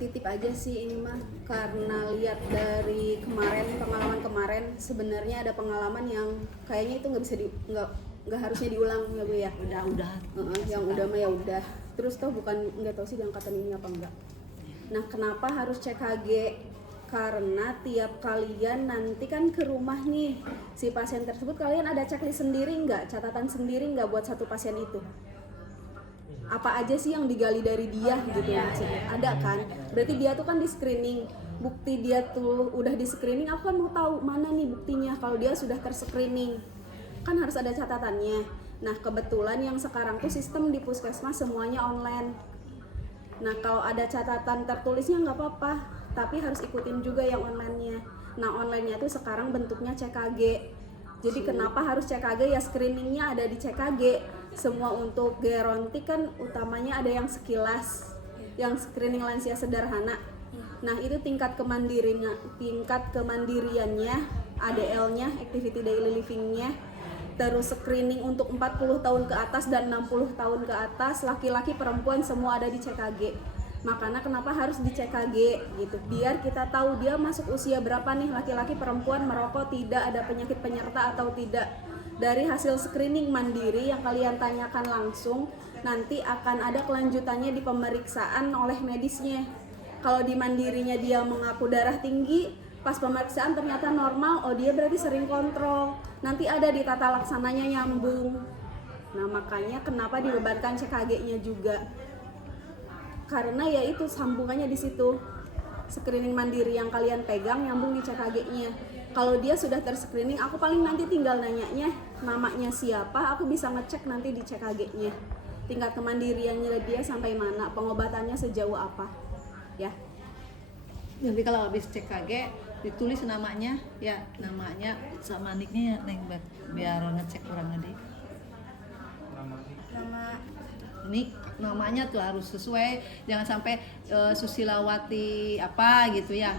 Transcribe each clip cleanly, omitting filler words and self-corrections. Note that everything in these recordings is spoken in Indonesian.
titip aja sih ini mah, karena lihat dari pengalaman kemarin sebenarnya ada pengalaman yang kayaknya itu nggak harusnya diulang ya Bu ya. Udah. Yang udah mah ya udah. Terus nggak tahu sih di angkatan ini apa enggak. Nah, kenapa harus CKG? Karena tiap kalian nanti kan ke rumah nih si pasien tersebut, kalian ada checklist sendiri nggak, catatan sendiri nggak buat satu pasien itu? Apa aja sih yang digali dari dia gitu maksudnya? Ada kan? Berarti dia tuh kan di screening. Bukti dia tuh udah di screening, aku kan mau tahu mana nih buktinya kalau dia sudah terscreening. Kan harus ada catatannya. Nah, kebetulan yang sekarang tuh sistem di puskesmas semuanya online. Nah, kalau ada catatan tertulisnya nggak apa-apa, tapi harus ikutin juga yang online-nya. Nah, online-nya tuh sekarang bentuknya CKG. Jadi kenapa harus CKG? Ya screeningnya ada di CKG. Semua untuk gerontik kan utamanya ada yang sekilas, yang screening lansia sederhana. Nah, itu tingkat kemandiriannya, ADL-nya, activity daily living-nya. Terus screening untuk 40 tahun ke atas dan 60 tahun ke atas, laki-laki perempuan semua ada di CKG. Makanya kenapa harus di CKG gitu, biar kita tahu dia masuk usia berapa nih, laki-laki perempuan, merokok tidak, ada penyakit penyerta atau tidak. Dari hasil screening mandiri yang kalian tanyakan langsung, nanti akan ada kelanjutannya di pemeriksaan oleh medisnya. Kalau di mandirinya dia mengaku darah tinggi, pas pemeriksaan ternyata normal, oh dia berarti sering kontrol. Nanti ada di tata laksananya nyambung. Nah, makanya kenapa dibebankan CKG-nya juga. Karena ya itu sambungannya di situ. Screening mandiri yang kalian pegang nyambung di CKG-nya. Kalau dia sudah terscreening, aku paling nanti tinggal nanyanya namanya siapa, aku bisa ngecek nanti di CKG-nya. Tingkat kemandiriannya dia sampai mana, pengobatannya sejauh apa. Ya. Nanti kalau habis CKG ditulis namanya sama nicknya ya, Neng, biar ngecek orang tadi. Nik namanya tuh harus sesuai, jangan sampai Susilawati apa gitu ya,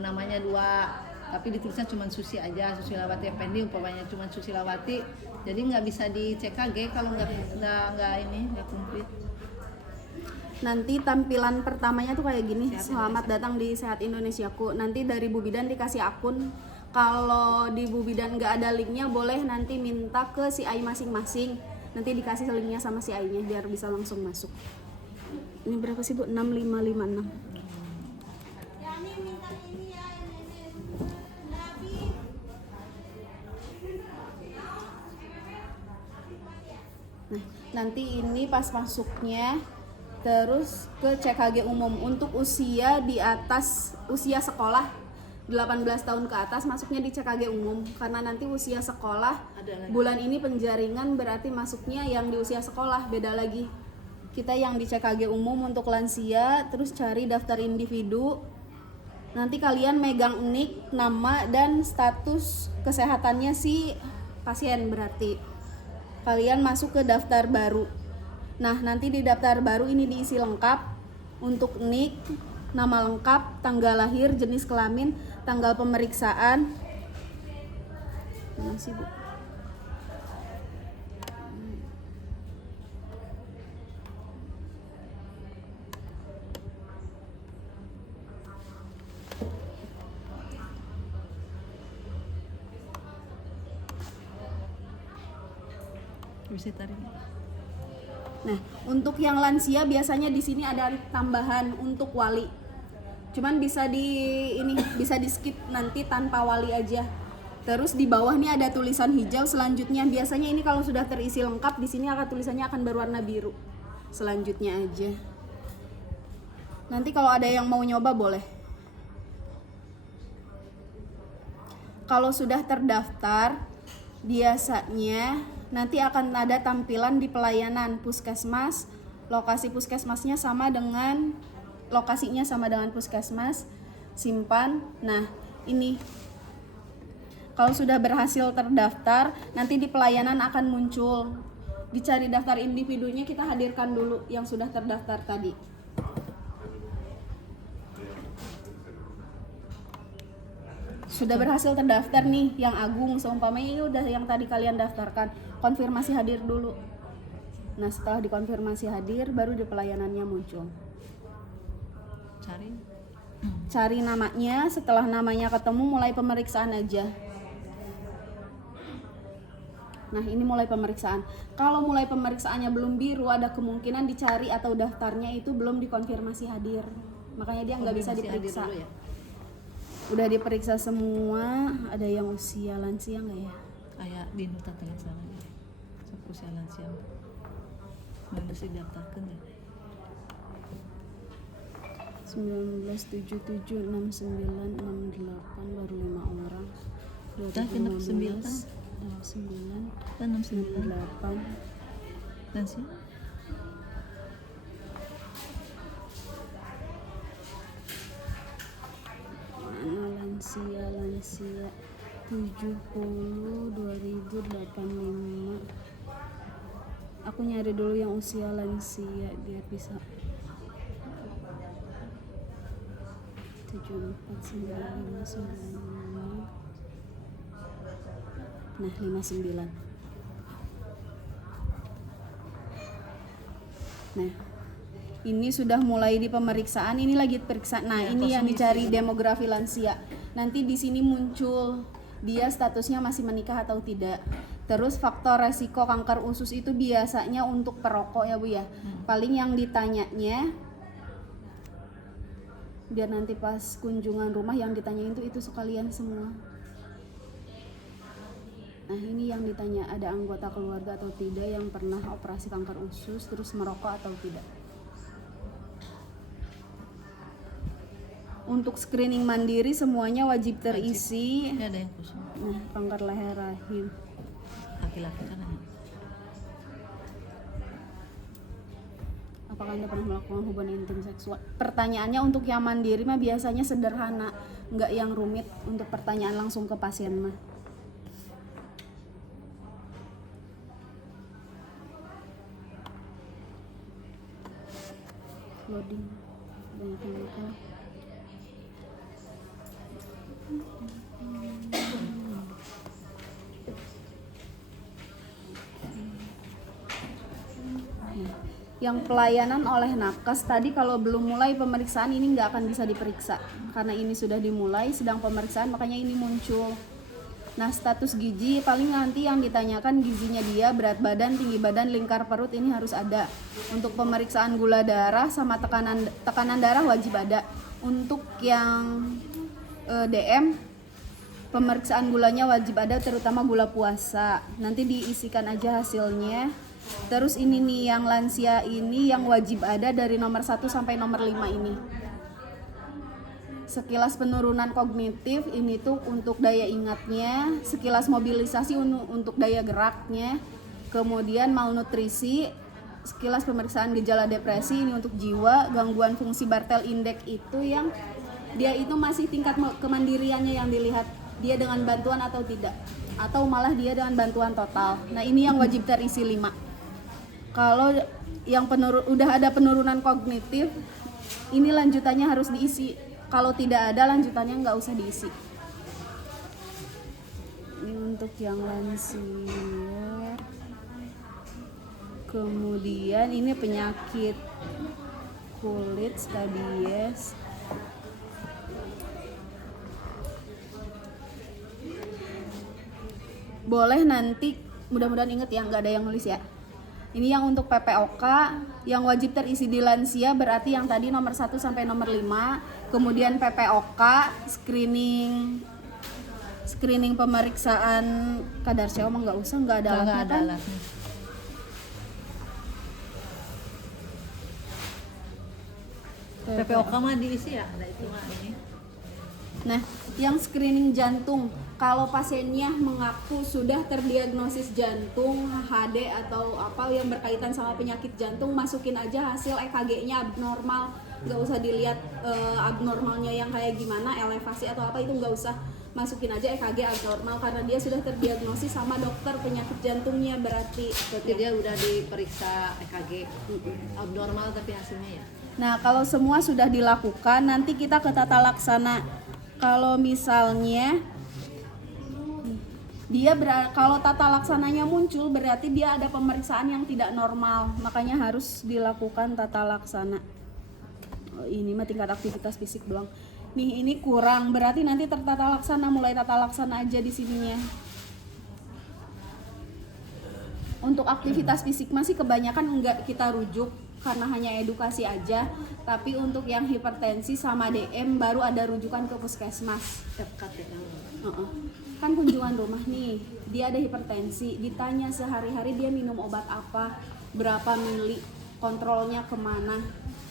namanya 2 tapi ditulisnya cuma Susi aja, Susilawati Effendi umpamanya cuma Susilawati, jadi nggak bisa di CKG kalau nggak komplit. Nanti tampilan pertamanya tuh kayak gini, selamat datang di Sehat Indonesiaku. Nanti dari Bu Bidan dikasih akun. Kalau di Bu Bidan nggak ada linknya, boleh nanti minta ke si AI masing-masing. Nanti dikasih linknya sama si AI-nya biar bisa langsung masuk. Ini berapa sih Bu? 6556. Nah, nanti ini pas masuknya terus ke CKG umum untuk usia di atas usia sekolah 18 tahun ke atas masuknya di CKG umum, karena nanti usia sekolah bulan ini penjaringan berarti masuknya yang di usia sekolah beda lagi. Kita yang di CKG umum untuk lansia, terus cari daftar individu. Nanti kalian megang nik, nama dan status kesehatannya si pasien, berarti kalian masuk ke daftar baru. Nah, nanti di daftar baru ini diisi lengkap untuk nik, nama lengkap, tanggal lahir, jenis kelamin, tanggal pemeriksaan. Mana sih Bu? Bisa tarik. Nah, untuk yang lansia biasanya di sini ada tambahan untuk wali. Cuman bisa di skip nanti tanpa wali aja. Terus di bawah nih ada tulisan hijau selanjutnya. Biasanya ini kalau sudah terisi lengkap di sini tulisannya akan berwarna biru. Selanjutnya aja. Nanti kalau ada yang mau nyoba boleh. Kalau sudah terdaftar, biasanya nanti akan ada tampilan di pelayanan puskesmas. Lokasi puskesmasnya sama dengan lokasinya sama dengan puskesmas. Simpan. Nah, ini kalau sudah berhasil terdaftar, nanti di pelayanan akan muncul. Dicari daftar individunya, kita hadirkan dulu yang sudah terdaftar tadi. Sudah berhasil terdaftar nih yang Agung, seumpamanya ini udah yang tadi kalian daftarkan, konfirmasi hadir dulu. Nah, setelah dikonfirmasi hadir baru di pelayanannya muncul. Cari namanya, setelah namanya ketemu mulai pemeriksaan aja. Nah ini mulai pemeriksaan. Kalau mulai pemeriksaannya belum biru, ada kemungkinan dicari atau daftarnya itu belum dikonfirmasi hadir. Makanya dia nggak bisa diperiksa. Ya? Udah diperiksa semua. Ada yang usia lansia nggak ya? Kayak di nota salah ya. Usia lansia. Mana sih daftarkan ya? 1977 69 68 baru 5 orang. Kita kena 9 9 kan 69 8 dan sih mana lansia 70 2085. Aku nyari dulu yang usia lansia biar bisa 74 nah 59. Nah ini sudah mulai di pemeriksaan, ini lagi periksa. Nah ya, ini yang dicari demografi lansia. Nanti di sini muncul dia statusnya masih menikah atau tidak. Terus faktor resiko kanker usus itu biasanya untuk perokok ya Bu ya. Paling yang ditanyanya biar nanti pas kunjungan rumah yang ditanyain itu sekalian semua. Nah ini yang ditanya, ada anggota keluarga atau tidak yang pernah operasi kanker usus, terus merokok atau tidak. Untuk screening mandiri semuanya wajib terisi. Ini ada yang khusus. Nah kanker leher rahim. Laki-laki kan ya. Apakah Anda pernah melakukan hubungan intim seksual? Pertanyaannya untuk yang mandiri mah biasanya sederhana, nggak yang rumit untuk pertanyaan langsung ke pasien mah. Loading banyak yang luka. Yang pelayanan oleh nakes tadi kalau belum mulai pemeriksaan ini nggak akan bisa diperiksa karena ini sudah dimulai sedang pemeriksaan, makanya ini muncul. Nah status gizi paling nanti yang ditanyakan gizinya dia, berat badan, tinggi badan, lingkar perut ini harus ada. Untuk pemeriksaan gula darah sama tekanan darah wajib ada. Untuk yang DM pemeriksaan gulanya wajib ada, terutama gula puasa. Nanti diisikan aja hasilnya. Terus ini nih yang lansia ini yang wajib ada dari nomor 1 sampai nomor 5 ini. Sekilas penurunan kognitif ini tuh untuk daya ingatnya, sekilas mobilisasi untuk daya geraknya, kemudian malnutrisi, sekilas pemeriksaan gejala depresi ini untuk jiwa, gangguan fungsi Bartel Index itu yang dia itu masih tingkat kemandiriannya yang dilihat, dia dengan bantuan atau tidak, atau malah dia dengan bantuan total. Nah ini yang wajib terisi 5. Kalau yang udah ada penurunan kognitif, ini lanjutannya harus diisi. Kalau tidak ada lanjutannya nggak usah diisi. Ini untuk yang lansia. Kemudian ini penyakit kulit stabies. Boleh nanti, mudah-mudahan inget ya, nggak ada yang nulis ya. Ini yang untuk PPOK yang wajib terisi di lansia berarti yang tadi nomor 1 sampai nomor 5. Kemudian PPOK screening pemeriksaan kadar CO mah nggak usah, nggak ada alatnya kan? PPOK mah diisi ya, ada itu mah ini. Nah, yang screening jantung, kalau pasiennya mengaku sudah terdiagnosis jantung, HD atau apa yang berkaitan sama penyakit jantung, masukin aja hasil EKG-nya abnormal, nggak usah dilihat abnormalnya yang kayak gimana, elevasi atau apa itu nggak usah, masukin aja EKG abnormal karena dia sudah terdiagnosis sama dokter penyakit jantungnya berarti dia udah diperiksa EKG abnormal tapi hasilnya ya. Nah, kalau semua sudah dilakukan, nanti kita ke tata laksana. Kalau misalnya dia kalau tata laksananya muncul berarti dia ada pemeriksaan yang tidak normal, makanya harus dilakukan tata laksana. ini mah tingkat aktivitas fisik doang. Nih ini kurang, berarti nanti tertata laksana, mulai tata laksana aja di sininya. Untuk aktivitas fisik masih kebanyakan enggak kita rujuk karena hanya edukasi aja, tapi untuk yang hipertensi sama DM baru ada rujukan ke puskesmas. FKT. Kan kunjungan rumah nih, dia ada hipertensi, ditanya sehari-hari dia minum obat apa, berapa mili, kontrolnya kemana,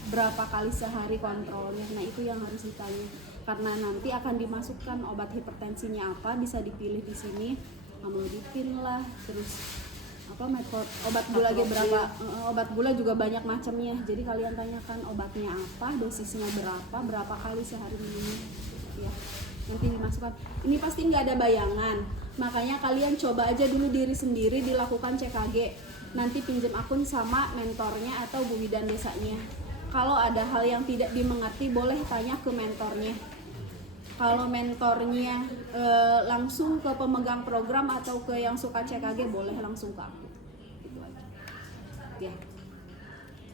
berapa kali sehari kontrolnya. Nah itu yang harus ditanya, karena nanti akan dimasukkan obat hipertensinya apa, bisa dipilih di sini, amlodipin lah, terus apa metode obat gula lagi berapa, obat gula juga banyak macamnya, jadi kalian tanyakan obatnya apa, dosisnya berapa kali sehari minumnya, ya nanti dimasukkan. Ini pasti nggak ada bayangan, makanya kalian coba aja dulu diri sendiri dilakukan CKG, nanti pinjam akun sama mentornya atau Bu Bidan desanya. Kalau ada hal yang tidak dimengerti boleh tanya ke mentornya. Kalau mentornya langsung ke pemegang program atau ke yang suka CKG boleh langsung ke aku. Itu aja. Ya.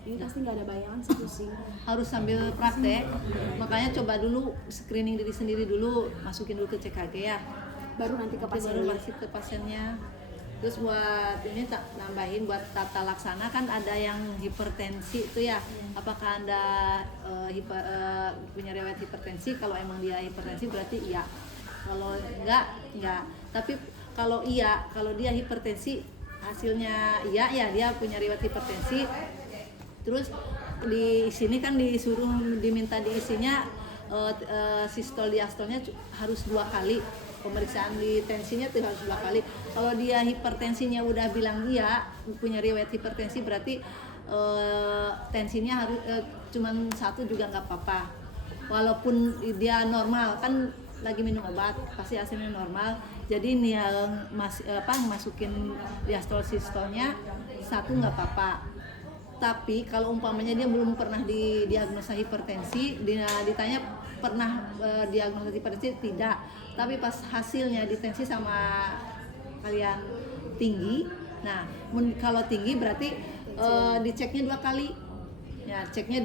Ini pasti nggak ada bayangan sih, pusing. Harus sambil praktek, makanya coba dulu screening diri sendiri dulu, masukin dulu ke CKG ya. Baru nanti ke Baru pasiennya. masuk ke pasiennya. Terus buat ini nambahin buat tata laksana kan ada yang hipertensi itu ya. Apakah Anda punya riwayat hipertensi? Kalau emang dia hipertensi berarti iya. Kalau enggak. Tapi kalau iya, kalau dia hipertensi hasilnya iya ya dia punya riwayat hipertensi. Terus di sini kan disuruh diminta diisinya sistol diastolnya harus 2 kali. Pemeriksaan di tensinya tuh harus 2 kali. Kalau dia hipertensinya udah bilang iya punya riwayat hipertensi berarti tensinya harus cuman 1 juga nggak apa-apa. Walaupun dia normal kan lagi minum obat pasti hasilnya normal. Jadi nih yang masukin diastol sistolnya 1 nggak apa-apa. Tapi kalau umpamanya dia belum pernah didiagnosa hipertensi, ditanya pernah diagnosa hipertensi tidak, tapi pas hasilnya di tensi sama kalian tinggi, nah kalau tinggi berarti diceknya 2 kali, ya ceknya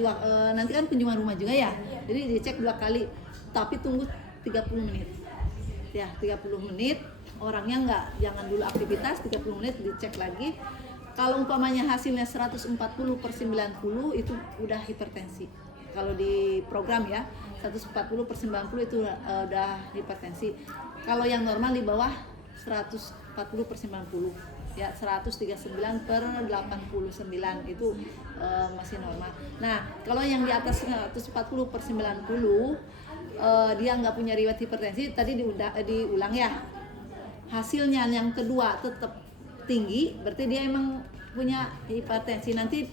nanti kan kunjungan rumah juga ya, jadi dicek 2 kali, tapi tunggu 30 menit, ya 30 menit orangnya jangan dulu aktivitas, 30 menit dicek lagi. Kalau umpamanya hasilnya 140/90 itu udah hipertensi. Kalau di program ya 140/90 itu udah hipertensi. Kalau yang normal di bawah 140/90 ya 139/89 itu masih normal. Nah kalau yang di atas 140/90 dia nggak punya riwayat hipertensi, tadi diulang ya, hasilnya yang kedua tetap tinggi, berarti dia emang punya hipertensi. Nanti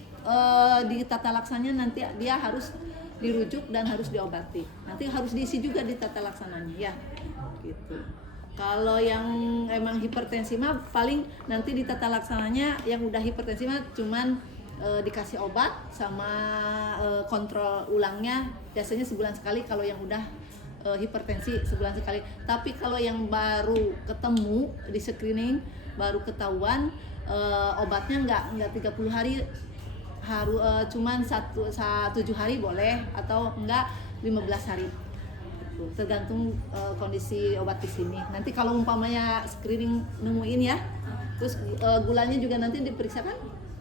di tata laksananya nanti dia harus dirujuk dan harus diobati. Nanti harus diisi juga di tata laksananya ya. Gitu. Kalau yang emang hipertensi mah paling nanti di tata laksananya yang udah hipertensi mah cuman dikasih obat sama kontrol ulangnya biasanya sebulan sekali kalau yang udah hipertensi sebulan sekali. Tapi kalau yang baru ketemu di screening baru ketahuan obatnya enggak 30 hari, harus cuman 7 hari boleh atau enggak 15 hari. Tergantung kondisi obat di sini. Nanti kalau umpamanya screening nemuin ya, terus gulanya juga nanti diperiksakan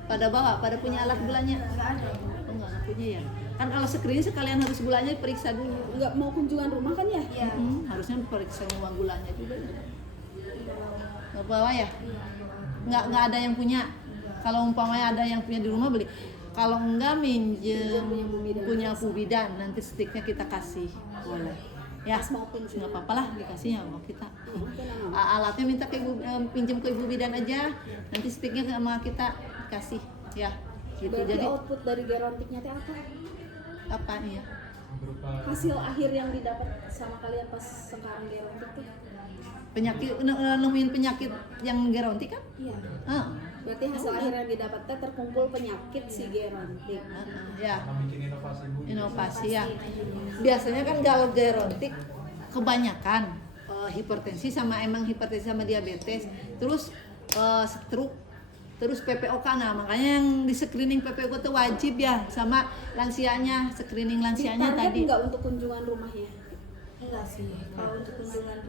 pada punya alat gulanya. Nggak ada. Oh, enggak punya ya. Kan kalau screening sekalian harus gulanya diperiksa dulu. Nggak mau kunjungan rumah kan ya? Iya. Harusnya periksa semua gulanya juga ya. Nggak bawa ya? Nggak ada yang punya. Kalau umpamanya ada yang punya di rumah beli. Kalau enggak minjem punya Bu Bidan, nanti sticknya kita kasih, boleh. Ya, nggak apa-apa lah dikasihnya sama kita. Alatnya minta ke pinjem ke Ibu Bidan aja, nanti sticknya sama kita kasih, ya. Gitu. Berarti Jadi output dari gerontiknya teh apa? apa ya? Hasil akhir yang didapat sama kalian pas sekarang gerontik tuh? Penyakit nemuin penyakit yang gerontik kan? Iya. Ah, Berarti hasil akhir yang didapat teh terkumpul penyakit si gerontik. ya. bikin inovasi Bu. Inovasi ya. Biasanya kan kalau gerontik kebanyakan hipertensi sama diabetes, terus stroke terus PPOK. Nah makanya yang di screening PPOK itu wajib ya, sama lansianya, screening lansianya Target tadi. nggak untuk kunjungan rumahnya? Enggak sih. Kalau untuk kunjungan